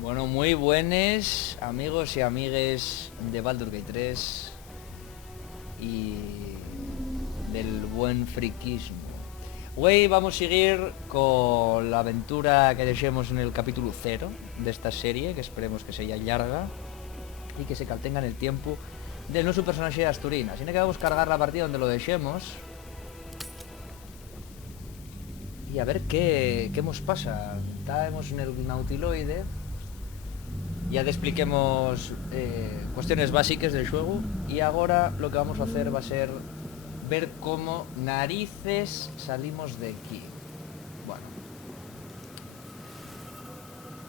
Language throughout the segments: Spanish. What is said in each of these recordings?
Bueno, muy buenos amigos y amigues de Baldur's Gate 3 y del buen friquismo. Hoy vamos a seguir con la aventura que dejemos en el capítulo 0 de esta serie, que esperemos que sea larga y que se caltenga en el tiempo del nuestro personaje de Asturina. Así que vamos a cargar la partida donde lo dejemos y a ver qué nos pasa. Estábamos en el Nautiloide. Ya te expliquemos cuestiones básicas del juego y ahora lo que vamos a hacer va a ser ver cómo narices salimos de aquí. Bueno,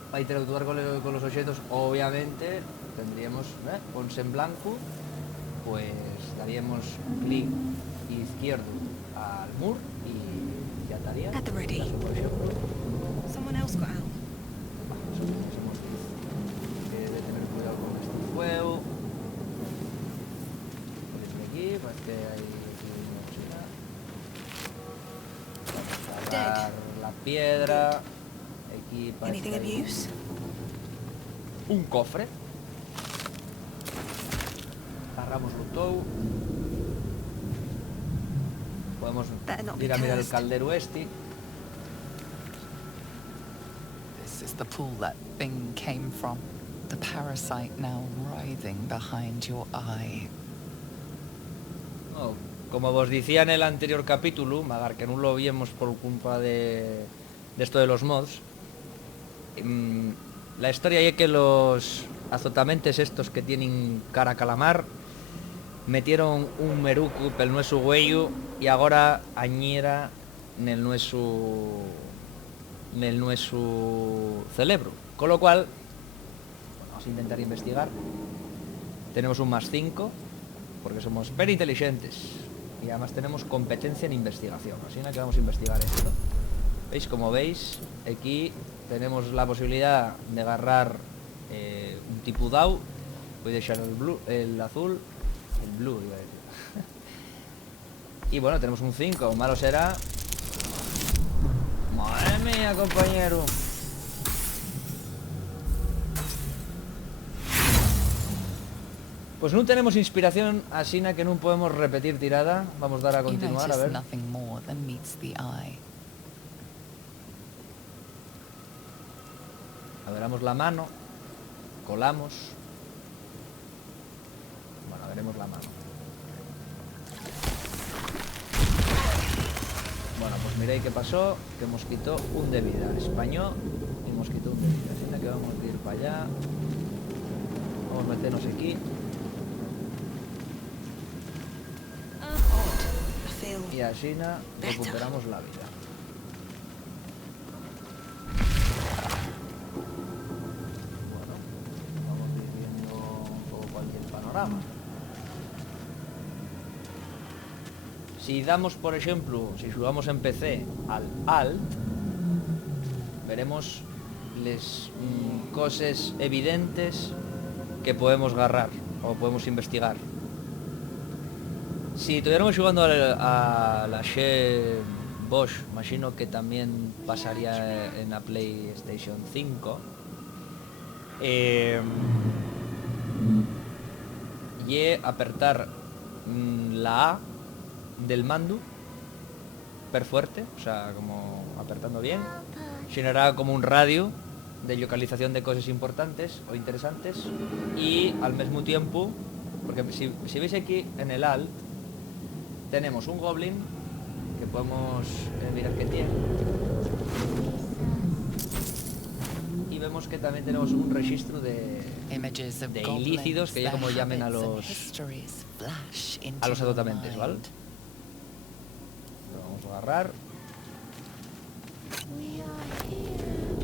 para interactuar con los objetos, obviamente tendríamos ponse en blanco, pues daríamos clic izquierdo al mur y ya estaría. At the ready. Caso, por ejemplo, Someone else got out. somos de tener cuidado con este fuego. Por aquí, parece que hay aquí una cocina. Vamos a agarrar la piedra. Aquí parece Anything que of hay use? un cofre. Agarramos todo. Podemos Better not be ir a mirar el cursed. caldero este. This is the pool that thing came from. The parasite now writhing behind your eye. Oh, como vos decía en el anterior capítulo, magar que no lo vimos por culpa de esto de los mods, la historia es que los azotamentes estos que tienen cara calamar metieron un merucu pel nuestro huello y ahora añera en el nuestro cerebro, con lo cual vamos a intentar investigar. Tenemos un +5 porque somos very inteligentes y además tenemos competencia en investigación, así que vamos a investigar esto. ¿Veis? Como veis, aquí tenemos la posibilidad de agarrar un tipo DAO. Voy a dejar el azul, el blue iba a decir. Y bueno, tenemos un 5, malo será. Madre mía, compañero. Pues no tenemos inspiración, así que no podemos repetir tirada. Vamos a dar a You continuar, a notice ver. nothing more than meets the eye. Abramos la mano, colamos. Bueno, veremos la mano. Bueno, pues miréis qué pasó, que hemos quitado un de vida. Español y hemos quitado un de vida. Así que vamos a ir para allá. Vamos a meternos aquí. I feel Y así recuperamos la vida. Bueno, vamos a ir viendo todo cualquier panorama. Si damos, por ejemplo, si jugamos en PC al Alt, veremos las cosas evidentes que podemos agarrar o podemos investigar. Si estuviéramos jugando a la She Bosch, imagino que también pasaría en la PlayStation 5. Y apretar la A del mando per fuerte, o sea, como apretando bien, generará como un radio de localización de cosas importantes o interesantes y al mismo tiempo, porque si veis aquí en el Alt tenemos un goblin que podemos mirar qué tiene y vemos que también tenemos un registro de Images of ilícitos, goblins, que ya como their llamen a habits and los histories flash into your azotamentes, ¿vale? mind. Lo vamos a agarrar.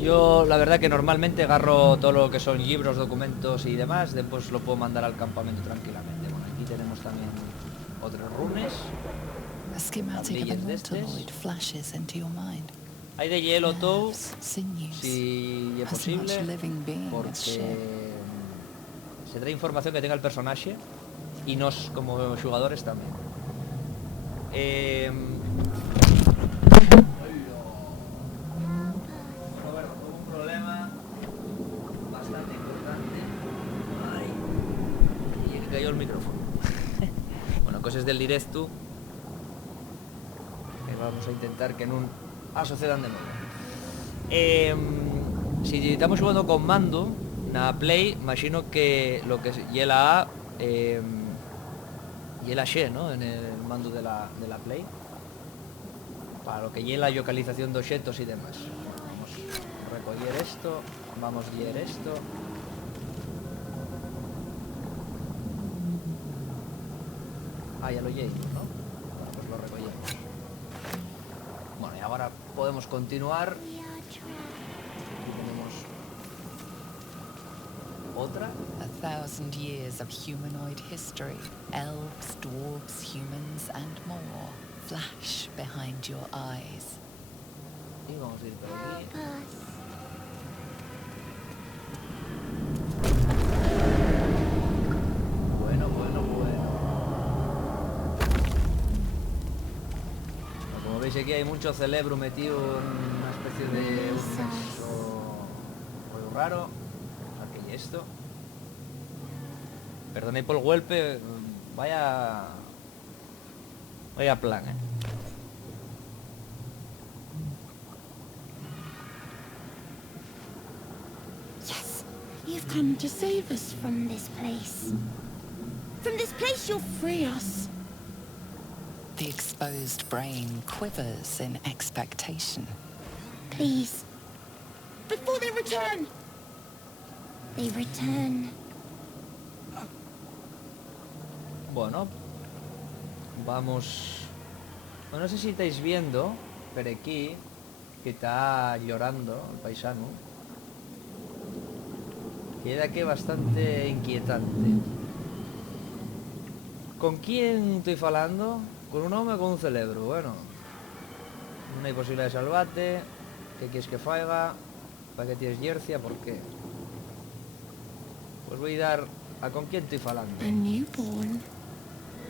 Yo la verdad que normalmente agarro todo lo que son libros, documentos y demás, después lo puedo mandar al campamento tranquilamente. Bueno, aquí tenemos también otros runes. A schematic of Tablillas an de estes. Nautiloid flashes into your mind. Hay de hielo todo, Nerves, sinews, si es as much posible, living being as ship. porque se trae información que tenga el personaje y nos como jugadores también. Roberto, tuvo un problema cayó el micrófono. Bueno, cosas del directo. Vamos a intentar que non sucedan de novo. Si estamos jugando con mando na Play, imagino que lo que yela A yela X, ¿no? En el mando de la Play, para lo que yela localización de objetos y demás. Vamos a recoger esto, vamos a guiar esto. Ya lo llevo, ¿no? Bueno, pues lo recogemos. Bueno, y ahora podemos continuar. Aquí tenemos otra. 1,000 years of humanoid history. Elves, dwarves, humans, and more flash behind your eyes. Y vamos a ir por aquí. Bueno. Como veis, aquí hay mucho cerebro metido en una especie de universo muy raro. Aquí esto. Perdonad por el golpe. Vaya plan, Yes, you've come to save us from this place. From this place, you'll free us. The exposed brain quivers in expectation. Please. Before they return. They return. Bueno, vamos. Bueno, no sé si estáis viendo, pero aquí que está llorando el paisano. Queda aquí bastante inquietante. ¿Con quién estoy hablando? ¿Con un hombre o con un cerebro? Bueno, no hay posibilidad de salvarte. ¿Qué quieres que faiga? ¿Para qué tienes inercia? ¿Por qué? Pues voy a dar a con quién estoy hablando. A newborn.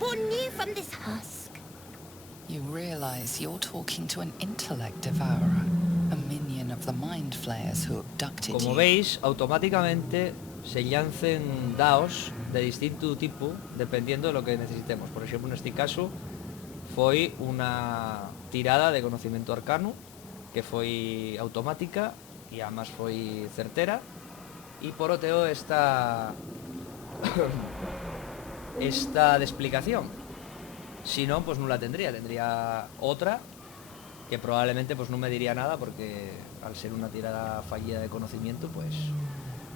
Born new from this husk. You realize you're talking to an intellect devourer, a minion of the mind flayers who abducted Como you. veis, automáticamente se llancen daos de distinto tipo dependiendo de lo que necesitemos. Por ejemplo, en este caso foi una tirada de conocimiento arcano que foi automática e además foi certera, y por otro esta de explicación. Si no, pues no la tendría otra que probablemente pues no me diría nada, porque al ser una tirada fallida de conocimiento pues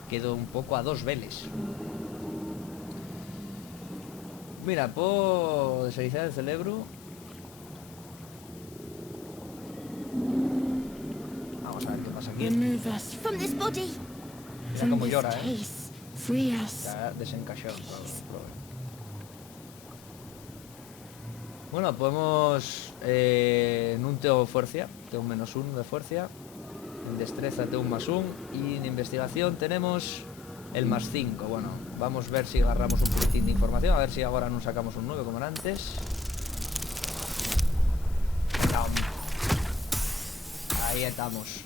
quedo un poco a dos veles. Mira, puedo deslizar el cerebro. Vamos a ver qué pasa aquí. Remove us from this body. Mira From cómo this llora, case. Free us. Ya desencajado. Bueno, podemos en un tengo fuerza, tengo un -1 de fuerza, en destreza tengo un +1 y en investigación tenemos el +5. Bueno, vamos a ver si agarramos un poquitín de información, a ver si ahora nos sacamos un 9 como era antes. Ahí estamos.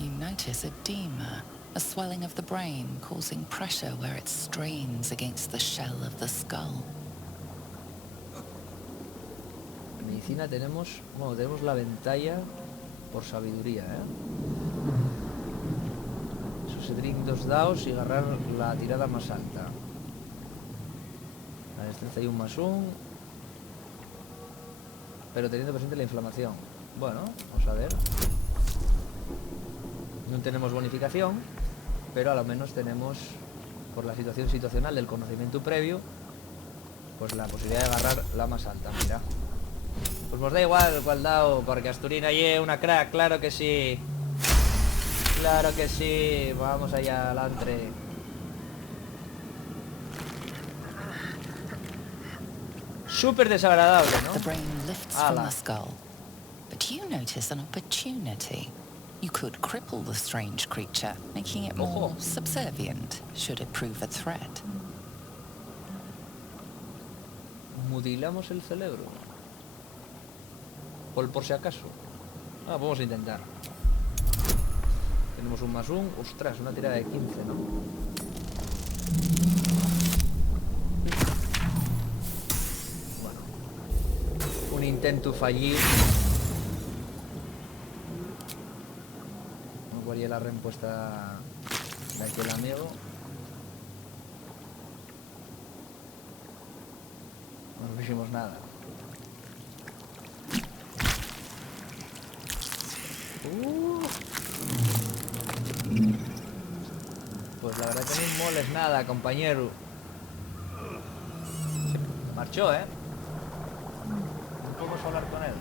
You notice edema, a swelling of the brain causing pressure where it strains against the shell of the skull. En medicina tenemos, bueno, tenemos la ventalla por sabiduría, Eso se drink 2 dados y agarrar la tirada más alta. La destreza hay un +1, pero teniendo presente la inflamación. Bueno, vamos a ver. No tenemos bonificación, pero a lo menos tenemos, por la situación situacional del conocimiento previo, pues la posibilidad de agarrar la más alta. Mira, pues nos da igual cuál dado, porque Asturina es una crack, claro que sí. Claro que sí, vamos allá, adelante. Súper desagradable, ¿no? The brain lifts from the skull, but you notice an opportunity. You could cripple the strange creature, making it more subservient, should it prove a threat. Mutilamos el cerebro. Por si acaso. Vamos a intentar. Tenemos un +1. Ostras, una tirada de 15, ¿no? Bueno, un intento fallido. No guardé la respuesta de aquel amigo. No hicimos nada. Pues la verdad que no moles nada, compañero. Marchó, ¿eh? No podemos hablar con él.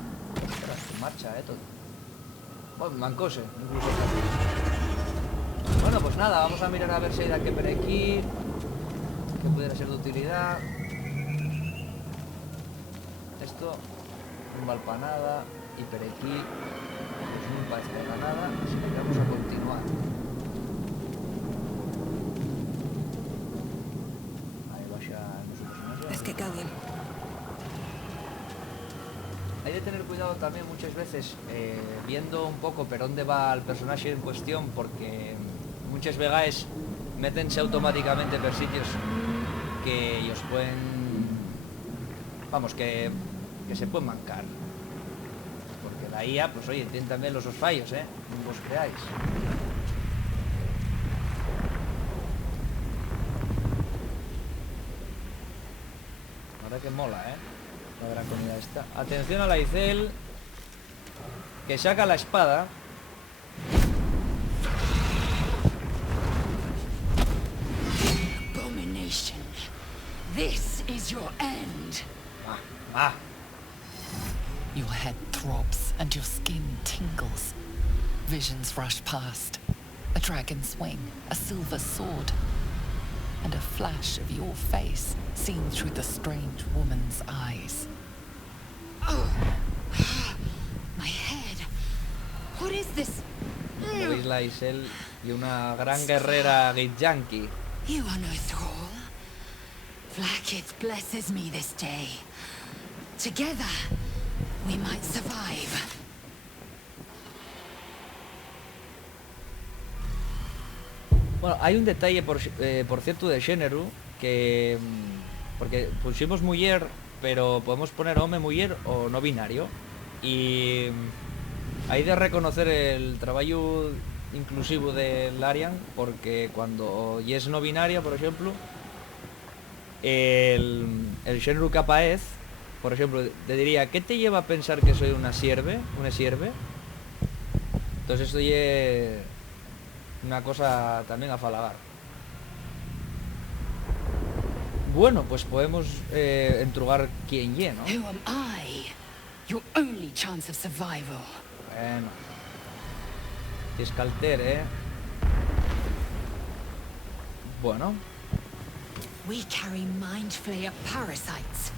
Ostras, marcha, todo. Bueno, mancose, incluso. Bueno, pues nada, vamos a mirar a ver si hay de aquí por aquí, que pudiera ser de utilidad. Esto no vale para nada. Y por aquí pues no parece que haga nada, así que vamos a continuar. Ahí va ya nuestro personaje. Let's get going. Hay de tener cuidado también muchas veces viendo un poco por dónde va el personaje en cuestión, porque muchas veces métense automáticamente por sitios que ellos pueden, vamos, que se pueden mancar. Porque la IA, pues oye, tiene también los fallos, no os creáis. La verdad que mola, la draconidad esta. Atención a la Icel, que saca la espada. Abomination. This is your end. Your head throbs and your skin tingles. Visions rush past. A dragon's wing, a silver sword, and a flash of your face seen through the strange woman's eyes. Oh, my head. What is this? Veis la Icel y una gran guerrera Githyanki. You are no thrall. Vlaakith blesses me this day. Together, we might survive. Bueno, hay un detalle, por cierto, de Shenheru, que... Porque pusimos mujer, pero podemos poner hombre, mujer o no binario. Y hay de reconocer el trabajo inclusivo del Arian, porque cuando es no binaria, por ejemplo, el Shenheru Capaez, por ejemplo, te diría, ¿qué te lleva a pensar que soy una sierve? Entonces esto es una cosa también a falagar. Bueno, pues podemos entrugar quién ye, ¿no? Who am I? Your only chance of survival. Bueno. Escalter, Bueno. We carry mind flayer parasites.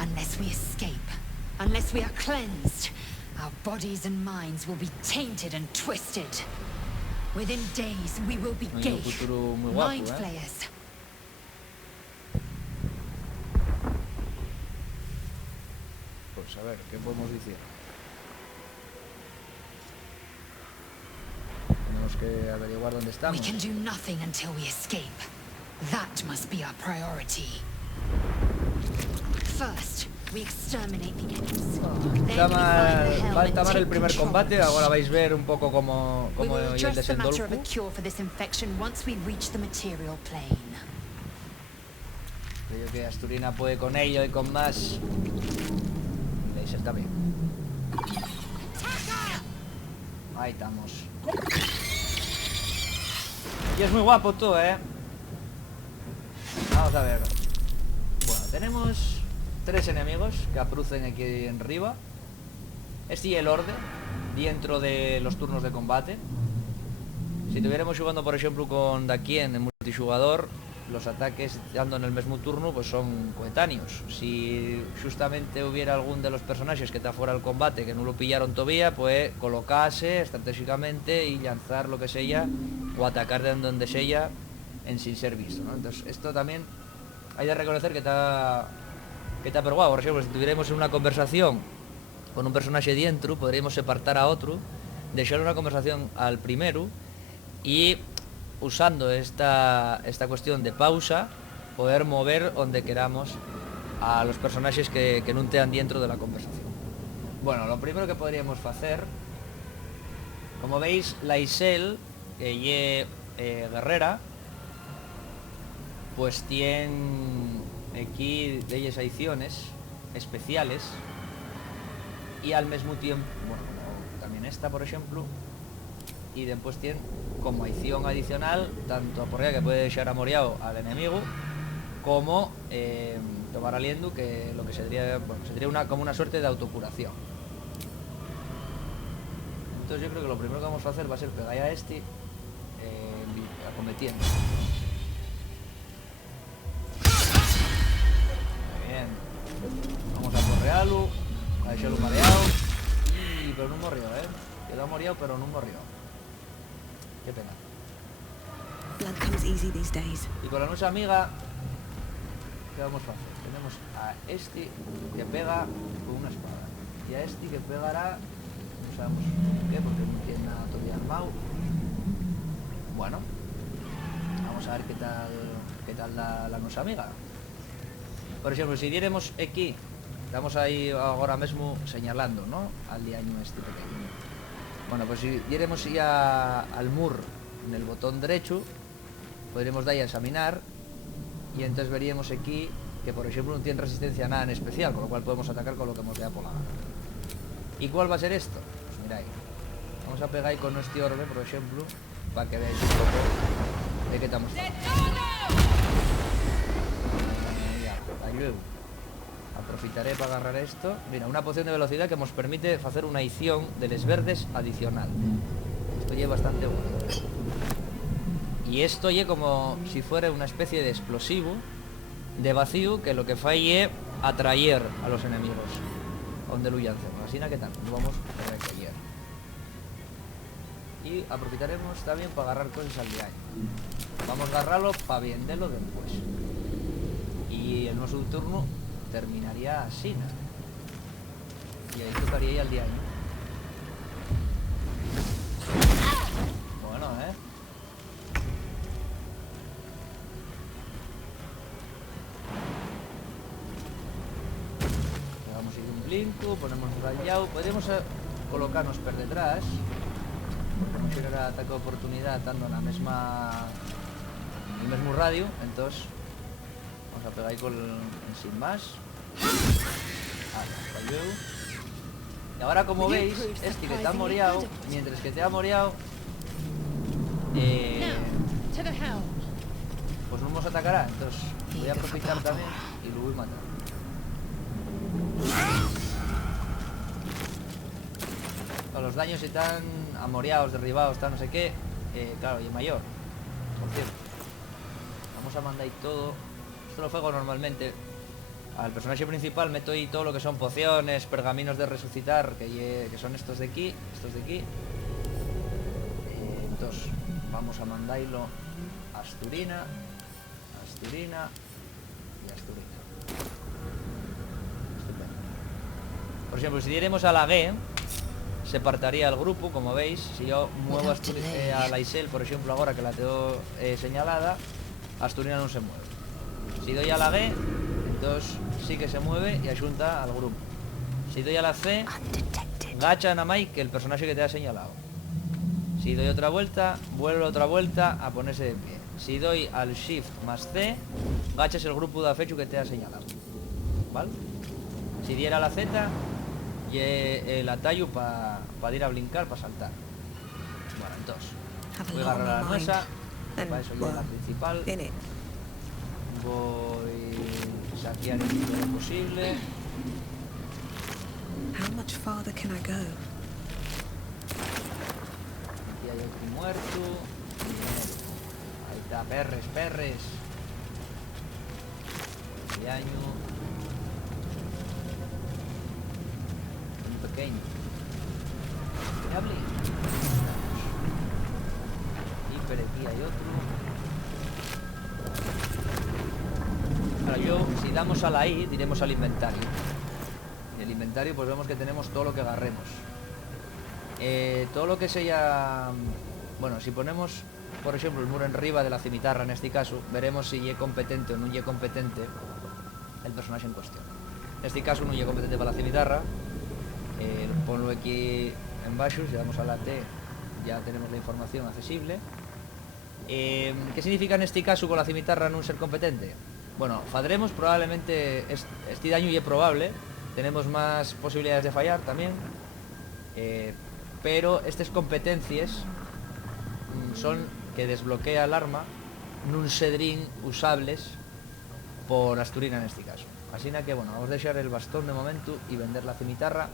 Unless we escape, unless we are cleansed, our bodies and minds will be tainted and twisted. Within days, we will be gay. Mind flayers. Pues a ver, ¿qué podemos decir? Tenemos que averiguar dónde estamos. We can do nothing until we escape. That must be our priority. First, we exterminate the enemies. Falta más el primer combate. Ahora vais a ver un poco cómo y el desenvolco. Creo que Asturina puede con ello y con más. Laser también. Ahí estamos. Y es muy guapo todo, Vamos a ver. Bueno, tenemos 3 enemigos que aprucen aquí en arriba. Este y el orden dentro de los turnos de combate. Si estuviéramos jugando, por ejemplo, con Dakien en multijugador, los ataques dando en el mismo turno pues son coetáneos. Si justamente hubiera algún de los personajes que está fuera del combate que no lo pillaron todavía, pues colocarse estratégicamente y lanzar lo que sea o atacar de donde sea en sin ser visto, ¿no? Entonces esto también hay de reconocer que está pero guau. Por ejemplo, si tuviéramos una conversación con un personaje dentro, podríamos separar a otro, dejar una conversación al primero y usando esta cuestión de pausa, poder mover donde queramos a los personajes que non tean dentro de la conversación. Bueno, lo primero que podríamos hacer, como veis, la Isel, que ye guerrera, pues tiene aquí de ellas ediciones especiales, y al mismo tiempo, bueno, como también esta, por ejemplo, y después tiene como edición adicional tanto a porrea que puede dejar amoreado al enemigo, como tomar aliento, que lo que sería, bueno, sería como una suerte de autocuración. Entonces yo creo que lo primero que vamos a hacer va a ser pegar a este acometiendo. Muy bien. Vamos a porrearlo, a dejarlo mareado. Pero no murió, quedó mareado, pero no murió. Qué pena. Blood comes easy these days. Y con la nuestra amiga, ¿qué vamos a hacer? Tenemos a este que pega con una espada y a este que pegará, no sabemos por qué, porque no tiene nada todavía armado. Bueno, vamos a ver qué tal la nuestra amiga. Por ejemplo, si diéramos aquí, estamos ahí ahora mismo señalando, ¿no?, al diaño este pequeño. Bueno, pues si diéramos ya al mur en el botón derecho, podríamos dar a examinar, y entonces veríamos aquí que, por ejemplo, no tiene resistencia a nada en especial, con lo cual podemos atacar con lo que nos dé por la gana. ¿Y cuál va a ser esto? Pues mirad, vamos a pegar ahí con este orbe, por ejemplo, para que veáis un poco de qué estamos hablando. Ayudo. Aprofitaré para agarrar esto. Mira, una poción de velocidad que nos permite hacer una edición de les verdes adicional. Esto ya es bastante bueno. Y esto ya como si fuera una especie de explosivo de vacío, que lo que falle atraer a los enemigos donde lo lancemos. Así que tal, lo vamos a recoger. Y aprovecharemos también para agarrar cosas al diario. Vamos a agarrarlo para venderlo después. Y el nuestro turno terminaría así, ¿no? Y ahí tocaría ya el diario. Bueno, vamos a ir un blinco, ponemos rayado, podríamos colocarnos por detrás, porque no generará ataque de oportunidad dando el mismo radio. Entonces vamos a pegar ahí sin más. Hasta luego. Y ahora, como veis, este que te ha moreado, mientras que te ha moreado, pues no nos atacará. Entonces voy a aprovechar también y lo voy a matar. Con los daños están amoreados, derribados, tal, no sé qué, claro, y mayor, por cierto. Vamos a mandar ahí todo. Esto lo juego normalmente. Al personaje principal meto ahí todo lo que son pociones, pergaminos de resucitar, que son estos de aquí, entonces vamos a mandarlo a Asturina y Asturina. Estupendo. Por ejemplo, si diéramos a la G, se partaría el grupo, como veis. Si yo muevo a la Isel, por ejemplo, ahora que la tengo señalada, Asturina no se mueve. Si doy a la G, entonces sí que se mueve y ayunta al grupo. Si doy a la C, gacha a Mike, que el personaje que te ha señalado. Si doy otra vuelta, vuelve otra vuelta a ponerse de pie. Si doy al Shift más C, gachas el grupo de afecho que te ha señalado. ¿Vale? Si diera la Z, y el atallo para ir a brincar, para saltar. Bueno, entonces voy a agarrar la mesa, para eso ya es la principal. Voy a saquear el lo posible. How much farther can I go? Aquí hay otro muerto. Bien. Ahí está, perres. El año. Un pequeño. Hable. Y por aquí hay otro. Ahora si damos a la I, diremos al inventario. Y el inventario pues vemos que tenemos todo lo que agarremos. Todo lo que sea... Bueno, si ponemos por ejemplo, el muro en riba de la cimitarra, en este caso, veremos si es competente o no es competente el personaje en cuestión. En este caso no es competente para la cimitarra. Ponlo aquí en baixo, si damos a la T ya tenemos la información accesible. ¿Qué significa en este caso con la cimitarra no ser competente? Bueno, fadremos probablemente este daño y es probable, tenemos más posibilidades de fallar también, pero estas competencias son que desbloquea el arma nun sedrín usables por Asturina en este caso. Así que bueno, vamos a dejar el bastón de momento y vender la cimitarra.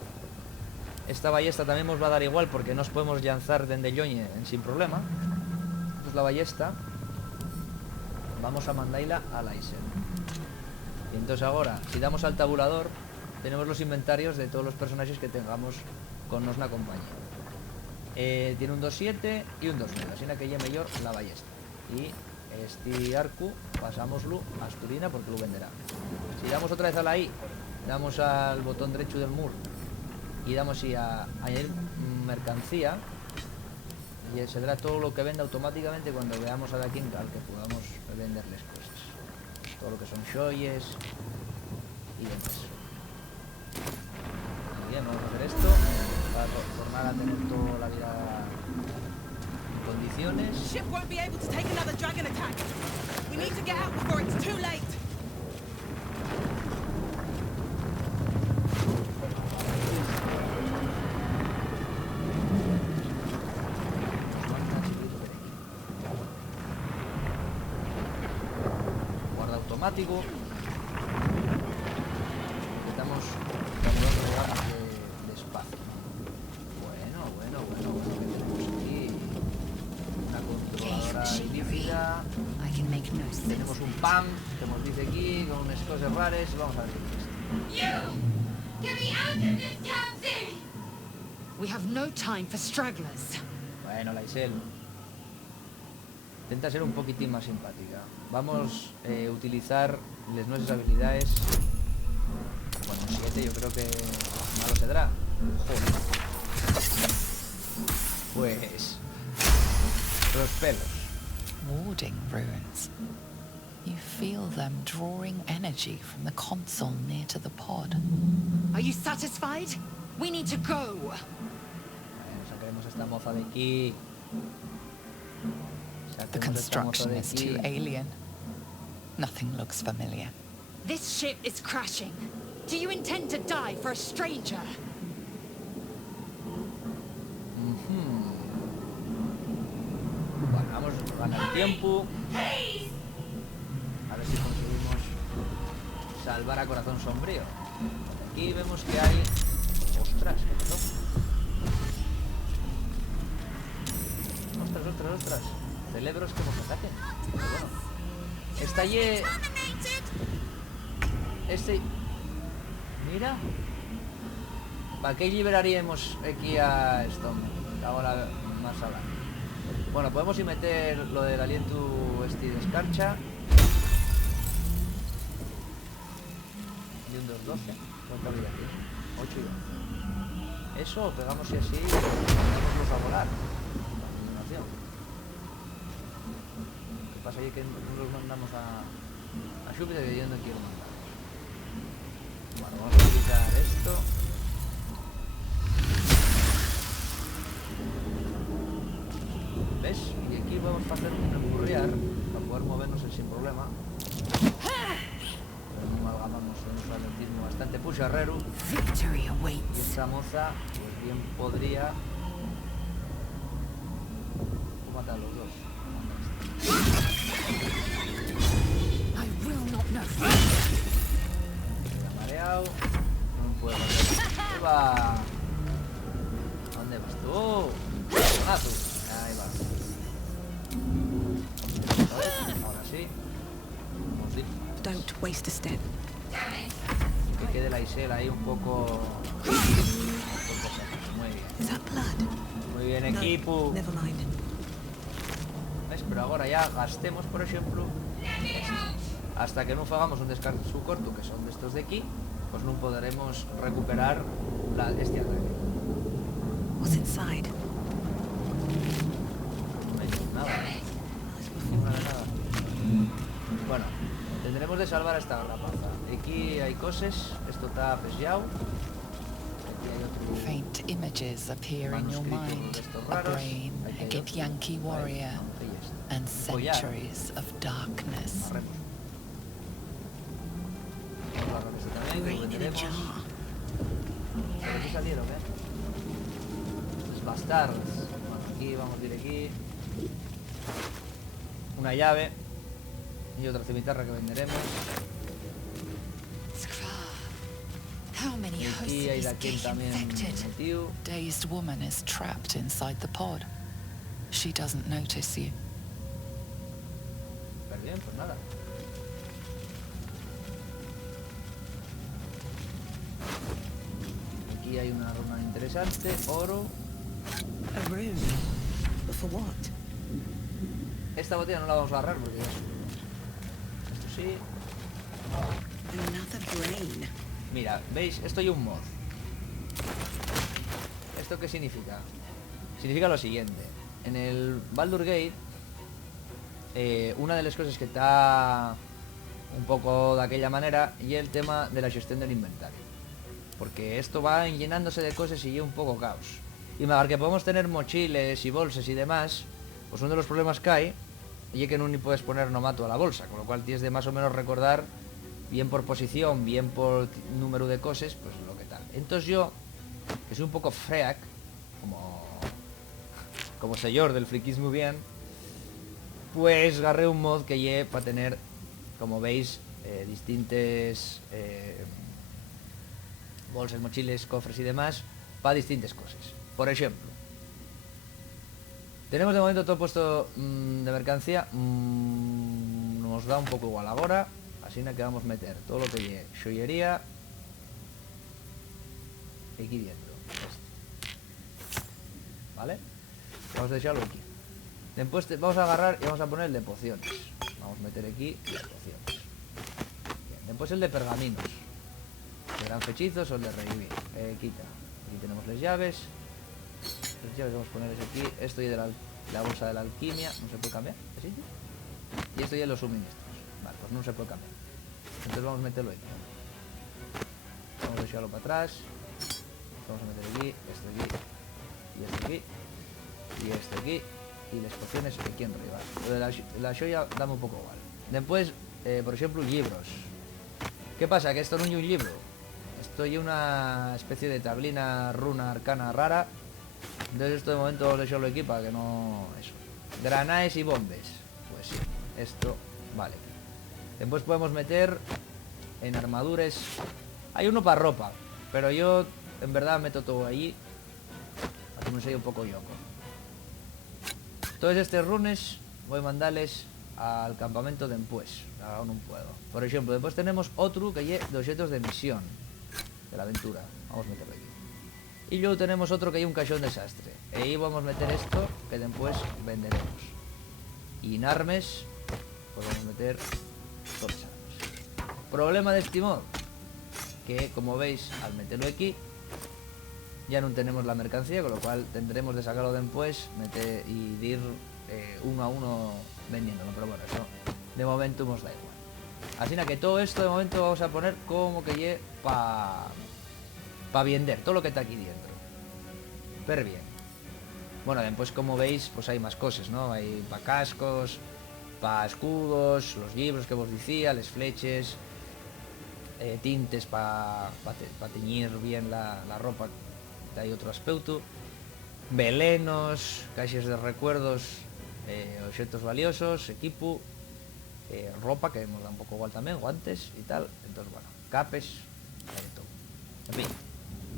Esta ballesta también nos va a dar igual porque nos podemos lanzar dende Lloñe sin problema. Esta es la ballesta. Vamos a mandarla a la Isel. Y entonces ahora, si damos al tabulador, tenemos los inventarios de todos los personajes que tengamos con nos na compañía. Tiene un 2.7 y un 2.9, así que ya mejor la ballesta. Y este arco pasámoslo a Asturina porque lo venderá. Si damos otra vez a la I, damos al botón derecho del muro y damos a añadir mercancía, y se dará todo lo que venda automáticamente cuando veamos a aquí al que podamos venderles cosas, todo lo que son joyas y demás. Muy bien, vamos a hacer esto para tornar a tener toda la vida en condiciones. Ship won't be able to take another dragon attack. We need to get out before it's too late. Guarda automático. Estamos acumulando programas de espacio. Bueno, ¿qué tenemos aquí? Una controladora bífida. I can make no Tenemos un pan que nos dice aquí con unas cosas raras. Vamos a ver qué es esto. Get me out of this damn thing! We have no time for stragglers. Bueno, la Isel intenta ser un poquitín más simpática. Vamos a utilizar las nuestras habilidades. Bueno, 7 yo creo que malo se dará. Joder. Pues los pelos. Warding runes. You feel them drawing energy from the console near to the pod. Are you satisfied? We need to go. Bueno, sacaremos esta moza de aquí. The Saquemos esta moza construction de is aquí. too alien. Nothing looks familiar. This ship is crashing. Do you intend to die for a stranger? Bueno, vamos a ganar tiempo. A ver si conseguimos salvar a Corazón Sombrío. Aquí vemos que hay... ¡Ostras! ¿Qué pasó? ¡Ostras! Celebros que nos ataquen. Pero bueno. Está allí... Mira. ¿Para qué liberaríamos aquí a Stone? Ahora más adelante. Bueno, podemos ir meter lo del aliento de escarcha. Y un 212. ¿Cuánto había aquí? 8 y 12. Eso, pegamos y así vamos a volar. A continuación. Lo que pasa es que no los mandamos a Júpiter y yo no quiero mandar. Bueno, vamos a utilizar esto. ¿Ves? Y aquí vamos a hacer un empurrear para poder movernos sin problema. No amalgamamos un atletismo bastante pucharrero. Victory Y awaits. esta moza, pues bien podría matar a los dos. I will not know. Está mareado. No me puede matar. ¡Ahí va! ¿Dónde vas tú? ¡Bonazo! Ahí va. Ahora sí. Vamos a ir. Don't waste a step. Que quede la Isel ahí un poco seca. Muy bien. Is that blood? Muy bien, No, equipo. never mind. ¿Ves? Pero ahora ya gastemos, por ejemplo, hasta que no hagamos un descanso corto, que son de estos de aquí, pues no podremos recuperar este ataque. What's inside? No hay nada. Tenemos de salvar a esta rapaza. Aquí hay cosas. Esto está pesado. Aquí hay otro Faint images appear in your manuscrito mind. de estos A raros. brain, Aquí a hay otro. Githyanki warrior, Ahí está. and Collar. centuries of darkness. Amarremos. Vamos a agarrar esto también, que Brain lo in a tenemos. jar. ¿Pero aquí salieron, Los bastardos. Bueno, aquí, vamos a ir aquí. Una llave. Y otra cimitarra que venderemos. Skrar. How many Y hosts aquí hay is de aquí getting también infected? metido. Dazed woman is trapped inside the pod. She doesn't notice you. Pero bien, pues nada. Aquí hay una runa interesante. Oro. A rune. But for what? Esta botella no la vamos a agarrar porque ya es... Esto sí. Another brain. Mira, ¿veis? Esto hay un mod. ¿Esto qué significa? Significa lo siguiente. En el Baldur's Gate, una de las cosas que está un poco de aquella manera y el tema de la gestión del inventario. Porque esto va llenándose de cosas y un poco caos. Y más que podemos tener mochiles y bolsas y demás, pues uno de los problemas que hay y que no ni puedes poner nomato a la bolsa, con lo cual tienes de más o menos recordar bien por posición, bien por número de cosas, pues lo que tal. Entonces yo, que soy un poco freak, como señor del friquismo bien, pues agarré un mod que lleve para tener, como veis, distintas bolsas, mochiles, cofres y demás, para distintas cosas. Por ejemplo, tenemos de momento todo puesto de mercancía, nos da un poco igual ahora, así que vamos a meter todo lo que lleve joyería aquí dentro, ¿vale? Vamos a dejarlo aquí. Después vamos a agarrar y vamos a poner el de pociones. Vamos a meter aquí las pociones. Bien. Después el de pergaminos. De gran hechizos o el de revivir. Quita. Aquí tenemos las llaves. Las llaves vamos a ponerles aquí. Esto ya de la bolsa de la alquimia. No se puede cambiar. ¿Sí? Y esto ya de los suministros. Vale, pues no se puede cambiar. Entonces vamos a meterlo aquí. Vamos a dejarlo para atrás. Vamos a meter aquí, esto aquí, y esto aquí, y esto aquí, y las pociones aquí en arriba. Lo de la joya dame un poco igual. Después, por ejemplo, libros. ¿Qué pasa? Que esto no es un libro. Esto es una especie de tablina runa arcana rara. Entonces esto de momento lo dejarlo aquí para que no... Eso. Granaes y bombes. Pues sí, esto vale. Después podemos meter en armaduras. Hay uno para ropa, pero yo en verdad meto todo ahí. Así me soy un poco yoco. Todos estos runes voy a mandarles al campamento de después. Ahora no puedo. Por ejemplo, después tenemos otro que lleva de objetos de misión de la aventura. Vamos a meterlo aquí. Y luego tenemos otro que hay un cajón desastre. Y ahí vamos a meter esto que después venderemos. Y en armes podemos meter todas las armas. Problema de este mod, que como veis al meterlo aquí ya no tenemos la mercancía, con lo cual tendremos de sacarlo después y de ir uno a uno vendiéndolo, pero bueno, eso de momento nos da igual. Así que todo esto de momento vamos a poner como que lleve para vender todo lo que está aquí dentro. Pero bien. Bueno, después como veis pues hay más cosas, ¿no? Hay para cascos, para escudos, los libros que vos decía, las flechas, tintes para teñir bien la ropa. Hay otro aspecto, velenos, caixas de recuerdos, objetos valiosos, equipo, ropa que nos da un poco igual también, guantes y tal. Entonces bueno, capes, hay todo. En fin,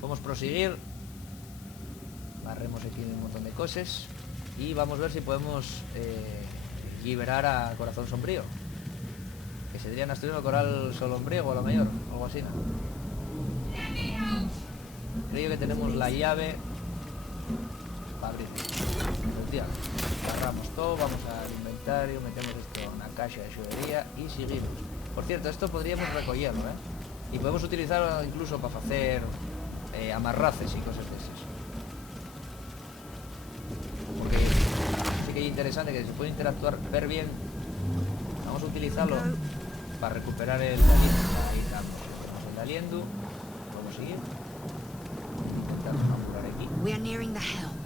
podemos proseguir. Barremos aquí un montón de cosas y vamos a ver si podemos liberar a Corazón Sombrío, que se dirían asturiano Coral Solombriego a lo mayor, algo así, ¿no? Creo que tenemos la llave para abrir. Agarramos todo, vamos al inventario, metemos esto en una caja de joyería y seguimos. Por cierto, esto podríamos recogerlo, y podemos utilizarlo incluso para hacer amarraces y cosas de esas. Porque sí que es interesante que se puede interactuar ver bien. Vamos a utilizarlo para recuperar el aliento. Ahí estamos. Tenemos el aliento. Podemos seguir. Intentamos apurar aquí. We are nearing the helm.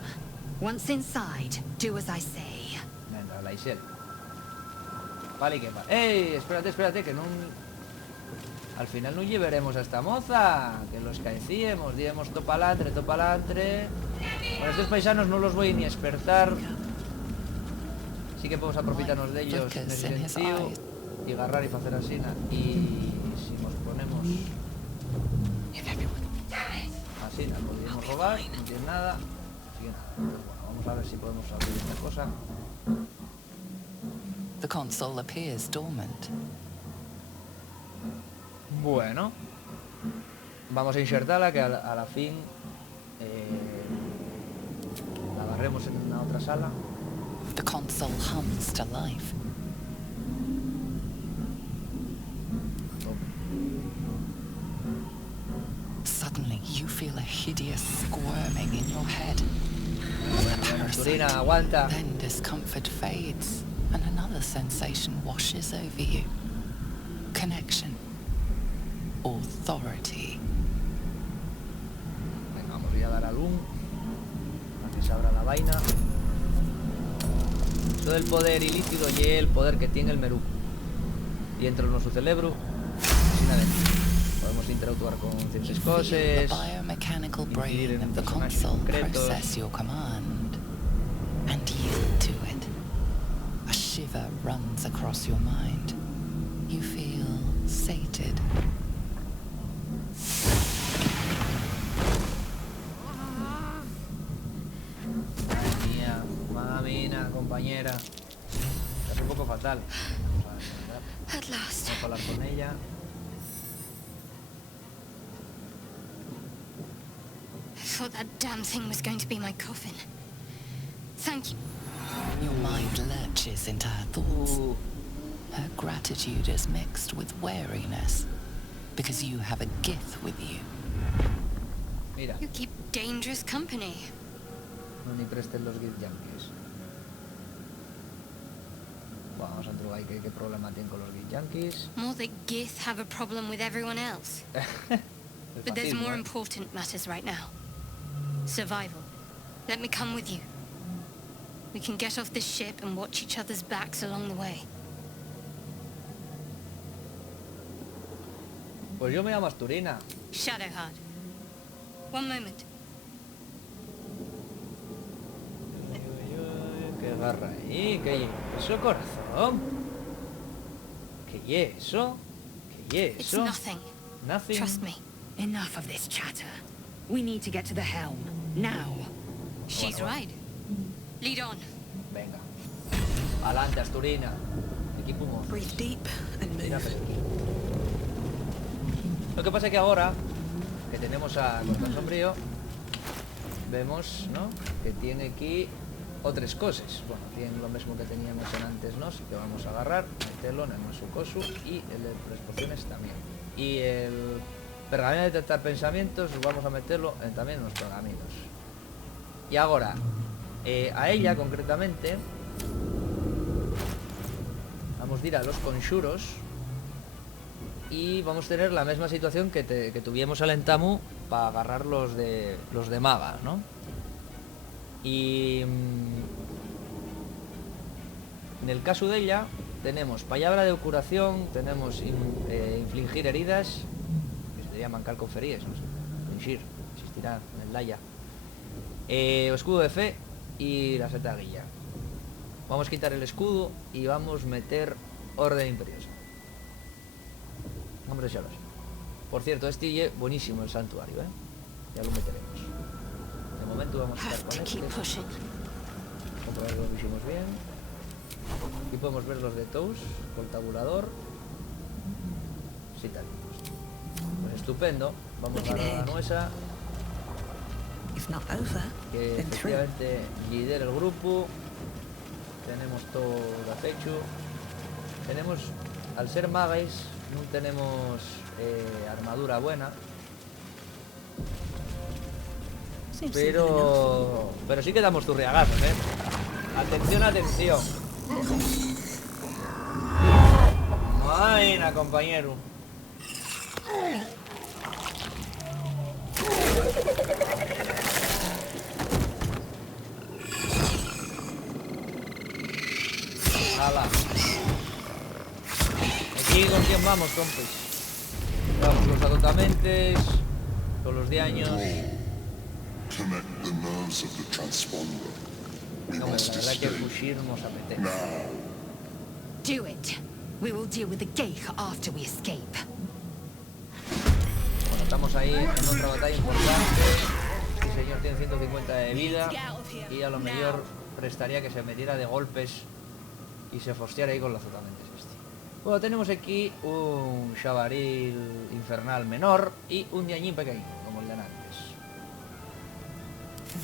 Once inside, do as I say. Venga, la Isel. Vale, ¿qué pasa? ¡Ey! Espérate, que no... Al final no llevaremos a esta moza. Que los caecíamos, diremos topalantre. Bueno, estos paisanos no los voy ni a despertar. Sí que podemos aprovecharnos de ellos en ese sentido. Y agarrar y hacer así. Y si nos ponemos... Así, la podríamos robar, no tiene nada. Así que nada. Bueno, vamos a ver si podemos abrir esta cosa. The console appears dormant. Bueno, vamos a insertarla, que a la fin la agarremos en una otra sala. The console hums to life. Suddenly, you feel a hideous squirming in your head. Turina, aguanta. Then discomfort fades, and another sensation washes over you. Connection. Authority. Venga, vamos a ir a dar a Lum para que se abra la vaina. Todo el poder ilícito y el poder que tiene el Meru. Y dentro de nuestro cerebro, sin adentro. Podemos interactuar con ciertas cosas. The biomechanical incidir en brain of the personajes console concretos. process your command and yield to it. A shiver runs across your mind. You feel sated. Madre mía, mamina, compañera. Es un poco fatal. At last. Vamos a hablar con ella. I thought that damn thing was going to be my coffin. Thank you. Your mind lurches into her thoughts. Her gratitude is mixed with wariness, because you have a Gith with you. Mira, You keep dangerous company. no ni presten los Git Yankees. Vamos a entrar ahí, ¿qué problema tienen con los Git Yankees? More that Gith have a problem with everyone else. But there's more important matters right now. Survival. Let me come with you. We can get off this ship and watch each other's backs along the way. Pues yo me llamo Asturina. Shadowheart. One moment. Qué garra ahí, qué eso, corazón. ¿Qué eso? ¿Qué It's eso? nothing. Nothing. Trust me. Enough of this chatter. We need to get to the helm. Now. She's Bueno. right. Lead on. Venga. Adelante, Asturina. Equipo Mozos. Breathe deep and Mira, move. lo que pasa es que ahora que tenemos a Cortán Sombrío, vemos, ¿no?, que tiene aquí otras cosas. Bueno, tiene lo mismo que teníamos en antes, ¿no? Así que vamos a agarrar, meterlo en nuestro coso y el de las pociones también. Y el pergamino de detectar pensamientos vamos a meterlo también en los pergaminos. Y ahora, a ella concretamente, vamos a ir a los conjuros. Y vamos a tener la misma situación que tuvimos al Entamu para agarrar los de magas, ¿no? Y en el caso de ella tenemos palabra de curación, tenemos infligir heridas, que se llaman calconferíes, no sé, infligir, existirá en el Laia, escudo de fe y la seta guía. Vamos a quitar el escudo y vamos a meter orden imperiosa. Hombre, ya lo sé. Por cierto, este es buenísimo el santuario, ¿eh? Ya lo meteremos. De momento vamos a estar Have con to keep este. pushing. Comprobar que lo hicimos bien. Aquí podemos ver los de Tous con tabulador. Sí, tal. Pues estupendo. Vamos a dar a la nuesa, If not over, que then through. efectivamente lidera el grupo. Tenemos todo hecho. Tenemos, al ser magais, no tenemos armadura buena, Seems simple enough. pero sí que damos turriagazos, ¿eh? Atención, atención. Vaina, compañero. ¡Hala! Aquí con quién vamos, compis. Vamos los adotamentes, todos los de años. Connect the nerves of the transponder. We No, must la verdad que escape fugir nos apetece. now. Do it. We will deal with the Geich after we escape. Bueno, estamos ahí en otra batalla importante. El señor tiene 150 de vida y a lo mejor prestaría que se metiera de golpes y se fosteara ahí con los azotamentes este. Bueno, tenemos aquí un chavaril infernal menor y un diañín pequeño, como el de antes.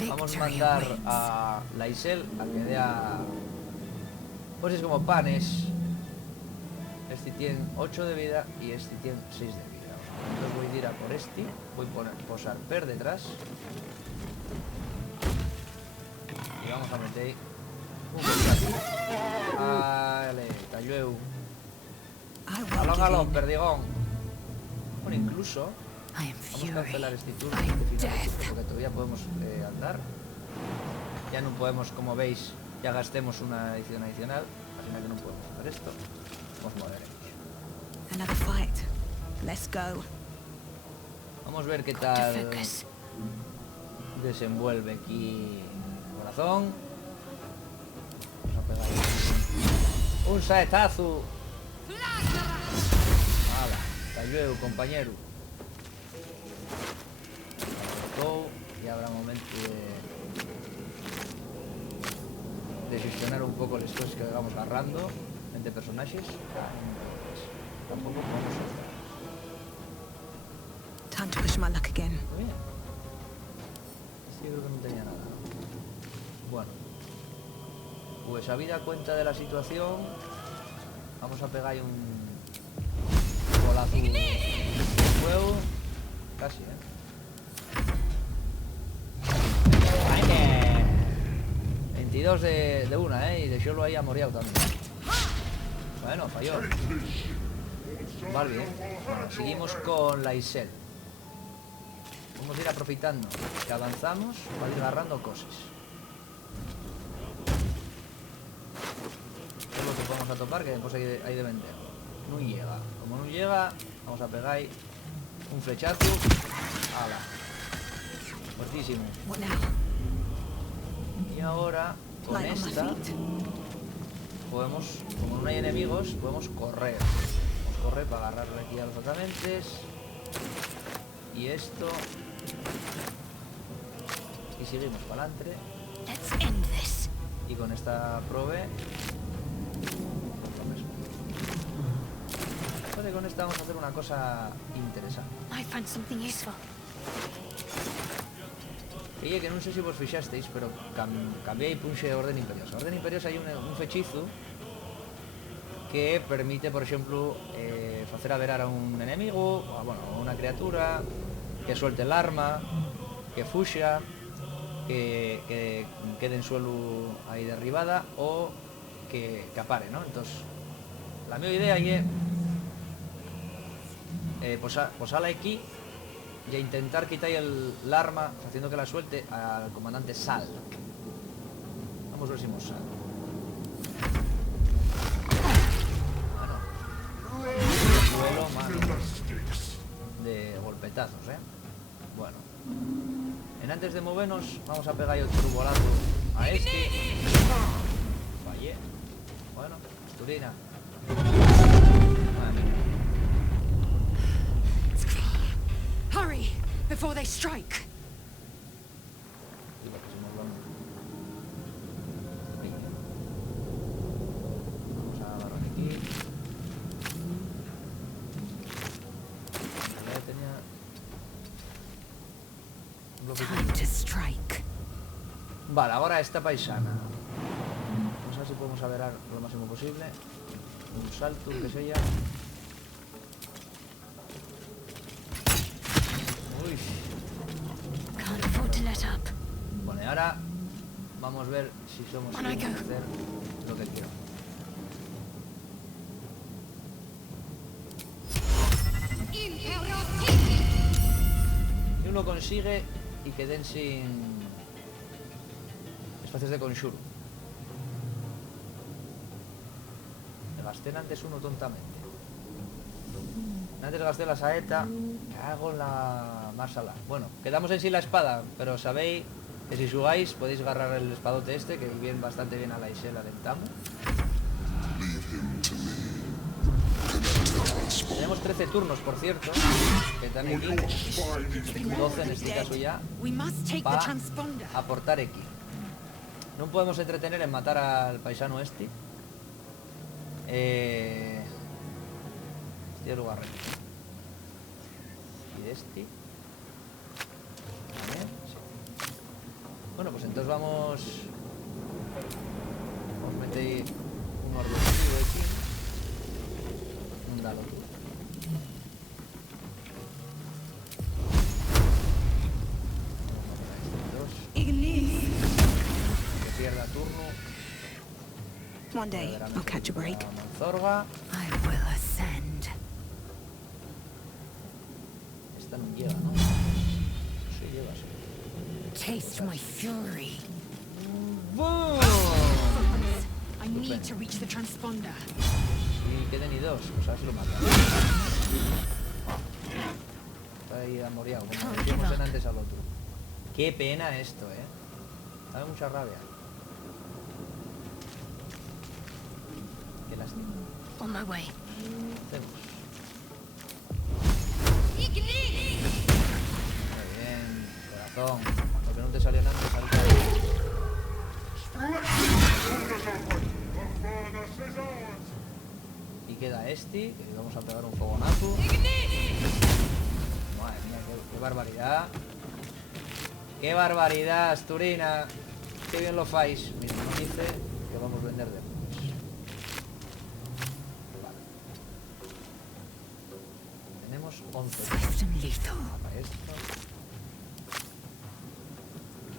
Vamos a mandar a Lae'zel a que dé a... Pues es como panes. Este tiene 8 de vida y este tiene 6 de vida. Entonces voy a ir a por este. Voy a posar per detrás. Y vamos a meter un poquito. Vale, tallueu. Alóngalo, perdigón. Bueno, incluso vamos a cancelar este turno porque todavía podemos andar. Ya no podemos, como veis, ya gastemos una edición adicional. Así que no podemos hacer esto. Nos moveremos. Another fight. Let's go. Vamos a ver qué tal desenvuelve aquí el corazón. Vamos a pegar ahí un saetazo. Nada, tallueu, compañero. Y habrá momento de gestionar un poco las cosas que vamos agarrando entre personajes. Tampoco podemos soltar. Time to push my luck again. Muy bien. Sí, yo creo que no tenía nada. Bueno, pues habida cuenta de la situación, vamos a pegar ahí un golazo de fuego. Casi, 22 de una, y de Xolo ahí ha moriado también. Bueno, falló. Vale, bien. Bueno, seguimos con Lae'zel. Vamos a ir aprovechando que avanzamos para ir agarrando cosas. Es lo que podemos a topar, que después hay de vender. No llega. Como no llega, vamos a pegar ahí un flechazo. ¡Hala! Fuertísimo. What now? Y ahora, con Light on my esta, feet. podemos, como no hay enemigos, podemos correr. Podemos correr para agarrarle aquí a los oponentes. Y esto. Y seguimos para adelante. Let's end this. Y con esta prove lo mismo. Pues con esta vamos a hacer una cosa interesante. I found something useful. Y que no sé si vos fijasteis, pero cambié y punxe Orden Imperiosa. Orden Imperiosa hay un fechizo que permite, por ejemplo, hacer averar a un enemigo, o bueno, a una criatura, que suelte el arma, que fuxa, que quede en suelo ahí derribada o que apare, ¿no? Entonces, la mi idea es posarla aquí y a intentar quitar el arma haciendo que la suelte al comandante Sal. Vamos a ver si hemos Sal. Bueno, duelo más de golpetazos, Bueno. En antes de movernos, vamos a pegar otro bolazo a este. Fallé. Bueno, Asturina. Hurry before they strike. Y porque se nos van. Ahí. Vamos a agarrar aquí. Ya tenía un bloqueo. Time to strike. Vale, ahora esta paisana. Vamos a ver si podemos averar lo máximo posible. Un salto, que sea. Uy. Can't afford to let up. Bueno, y ahora vamos a ver si somos capaces de hacer lo que quiero. consigue y queden sin espacios de conxuro. Me gasté antes uno tontamente. Antes gasté la saeta. Hago la marsala. Bueno, quedamos en sí la espada, pero sabéis que si jugáis podéis agarrar el espadote este, que viene bastante bien a la Isela del Tamo. Tenemos 13 turnos, por cierto, que están aquí. 12 en este caso ya. Para aportar X. No podemos entretener en matar al paisano este. Este lugar. Y de este. Vale, sí. Bueno, pues entonces vamos a meter un ordenativo aquí. Un dalo. Que pierda turno. One day, I'll catch a break. Manzorga. I will ascend. Esta no lleva, ¿no? Sí, lleva, sí. Taste my fury. ¡Boom! I need to reach the transponder. Y queden y dos, pues a ver si lo matan. Está ahí amoriado, como decíamos en antes al otro. Qué pena esto, Da mucha rabia. Qué lástima. On my way. Hacemos. Muy bien, corazón. Lo que no te salió nada, te salió. Y queda este, que le vamos a pegar un fogonazo. Madre mía, qué barbaridad. Qué barbaridad, Asturina. Qué bien lo fáis. Mira, nos dice que vamos a vender después. Vale. Tenemos 11. Lethal. Para esto.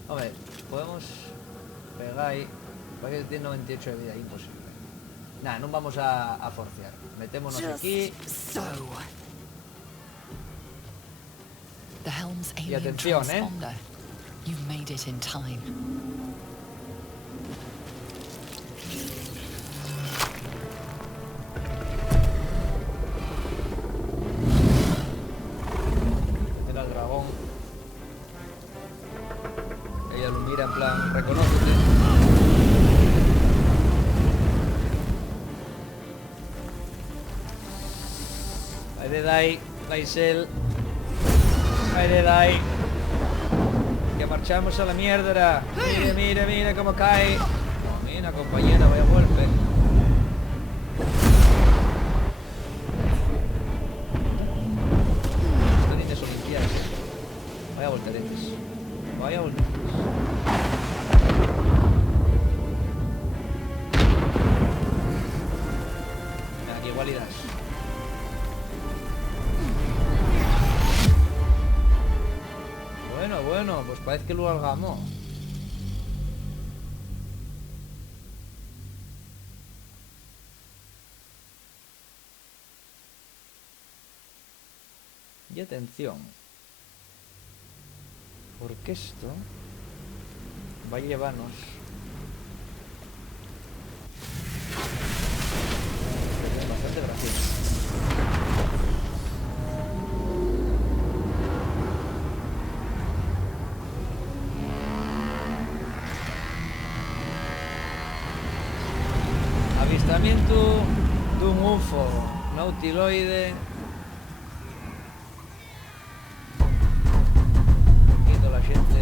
A ver, podemos pegar ahí. Parece que tiene 98 de vida, imposible. Nah, no vamos a forcear. Metémonos aquí. So. The helm's Y alien atención, transponder. You've made it in time. Era el dragón. Ella lo mira en plan, reconócete. Ahí de Dai, Laisel. Ahí de Dai. Que marchamos a la mierda. Mire, mire, mire cómo cae. Oh, mira, compañera, vaya golpe. Volteretes olimpiadas. Vaya volteretes. Vaya volteretes. Mira, qué igualidad. Bueno, pues parece que lo hagamos. Y atención, porque esto va a llevarnos bastante gracioso. Avistamiento de un UFO nautiloide. Viendo la gente.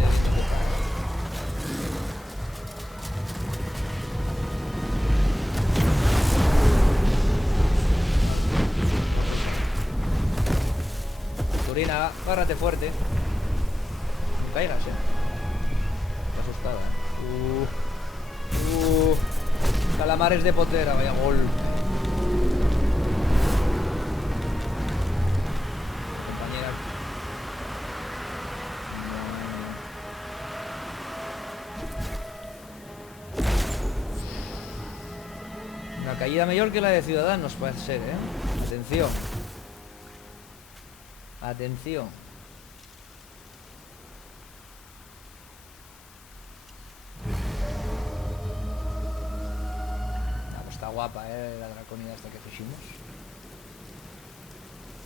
Turina, agárrate fuerte. No caigas, Está asustada, Calamares de potera, vaya gol. Compañera. Una caída mayor que la de Ciudadanos parece ser, Atención. Atención. Está guapa, la draconida esta que hicimos.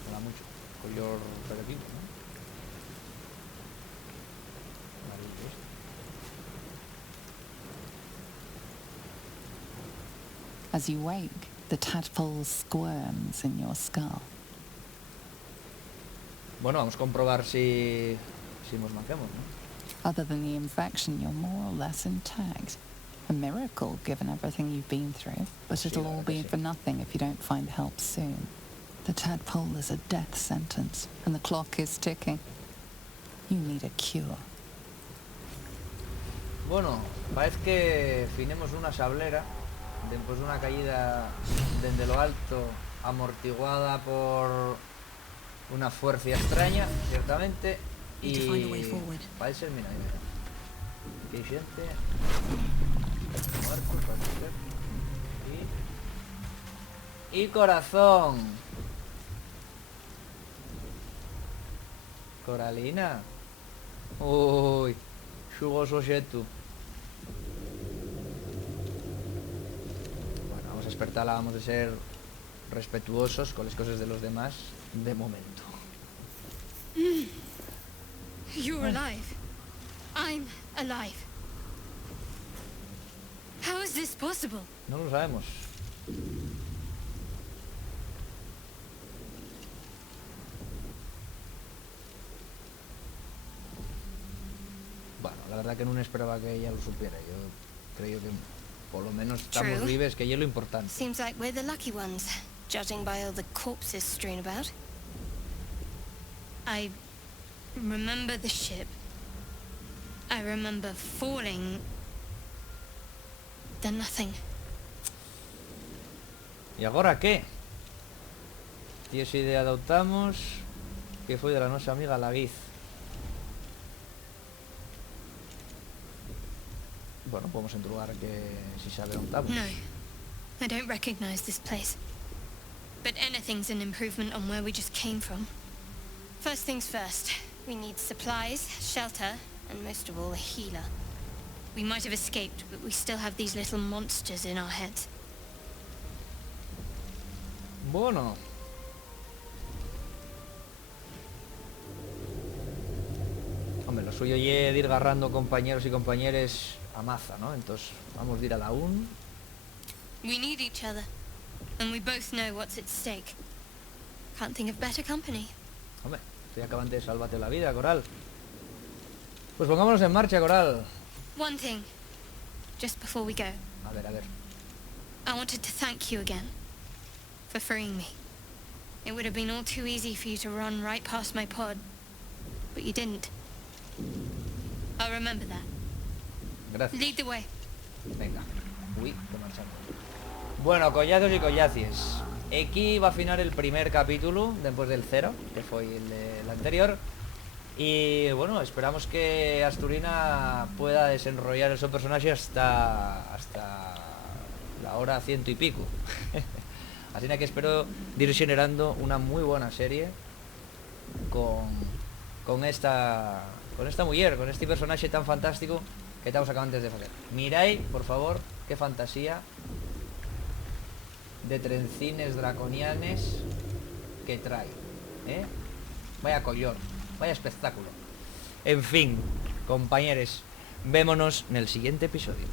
Mola mucho. Color peregrino, ¿no? Amarillo este. As you wake, the tadpole squirms in your skull. Bueno, vamos a comprobar si nos matemos, ¿no? Other than the infection, you're more or less intact. A miracle, given everything you've been through, but it'll all be for nothing if you don't find help soon. The tadpole is a death sentence, and the clock is ticking. You need a cure. Bueno, parece que finemos una sablera después de una caída desde lo alto, amortiguada por una fuerza extraña, ciertamente. Need to find a way forward. Parece, mira, que hay gente muerto, parece ser. Y corazón. Coralina. Uy, xugoso xetu. Bueno, vamos a despertarla, vamos a ser respetuosos con las cosas de los demás de momento. You're alive. I'm alive. How is this possible? No lo sabemos. Bueno, la verdad que no esperaba que ella lo supiera. Yo creo que por lo menos estamos True. vivos, que ya es lo importante. Seems like we're the lucky ones, judging by all the corpses strewn about. I remember the ship. I remember falling. Then nothing. ¿Y ahora qué? ¿Y esa idea adoptamos? Que fue de la nuestra amiga la Guiz. Bueno, podemos entrugar que si sabe dónde estamos. No, I don't recognize this place. But anything's an improvement on where we just came from. First things first, we need supplies, shelter, and most of all, a healer. We might have escaped, but we still have these little monsters in our heads. Bueno. Hombre, lo suyo es de ir agarrando compañeros y compañeras a maza, ¿no? Entonces, vamos a ir a la UN. We need each other, and we both know what's at stake. Can't think of better company. Hombre, estoy acabando de salvarte la vida, Coral. Pues pongámonos en marcha, Coral. One thing, just before we go, A ver. I wanted to thank you again for freeing me. It would have been all too easy for you to run right past my pod, but you didn't. I'll remember that. Gracias. Lead the way. Venga. Uy, qué marchamos. Bueno, collazos y collacies. Aquí va a final el primer capítulo después del 0, que fue el anterior. Y bueno, esperamos que Asturina pueda desenrollar su personaje hasta la hora 100 y pico. Así que espero ir generando una muy buena serie con esta mujer, con este personaje tan fantástico que estamos acabando de hacer. Miráis, por favor, qué fantasía de trencines draconianes que trae, ¿eh? Vaya collón, vaya espectáculo. En fin, compañeros, vémonos en el siguiente episodio.